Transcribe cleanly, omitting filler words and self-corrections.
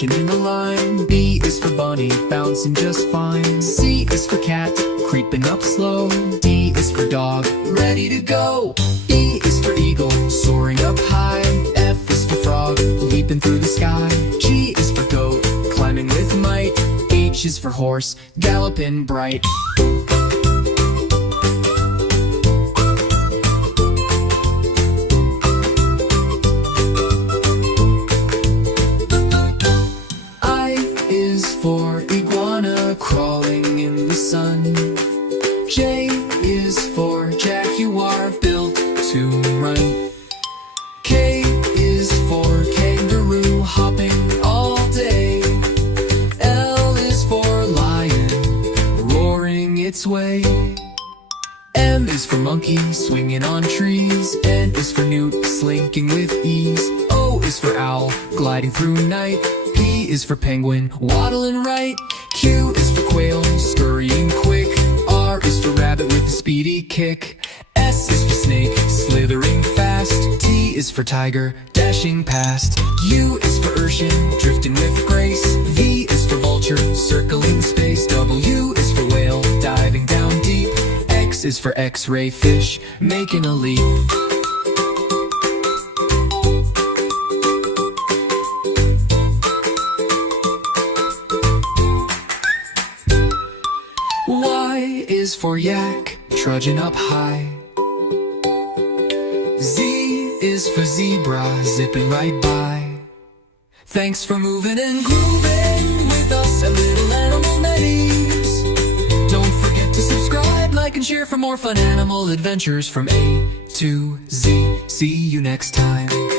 marching in a line. B is for bunny, bouncing just fine. C is for cat, creeping up slow. D is for dog, ready to go. E is for eagle, soaring up high. F is for frog, leaping through the sky. G is for goat, climbing with might. H is for horse, galloping bright. For iguana, crawling in the sun. J is for jaguar, built to run. K is for kangaroo, hopping all day. L is for lion, roaring its way. M is for monkey, swinging on trees. N is for newt, slinking with ease. O is for owl, gliding through night. P is for penguin, waddling right. Q is for quail, scurrying quick. R is for rabbit with a speedy kick. S is for snake, slithering fast. T is for tiger, dashing past. U is for urchin, drifting with grace. V is for vulture, circling space. W is for whale, diving down deep. X is for X-ray fish, making a leap. Y is for yak, trudging up high. Z is for zebra, zipping right by. Thanks for moving and grooving with us at Little Animal Melodies. Don't forget to subscribe, like, and share for more fun animal adventures from A to Z. See you next time.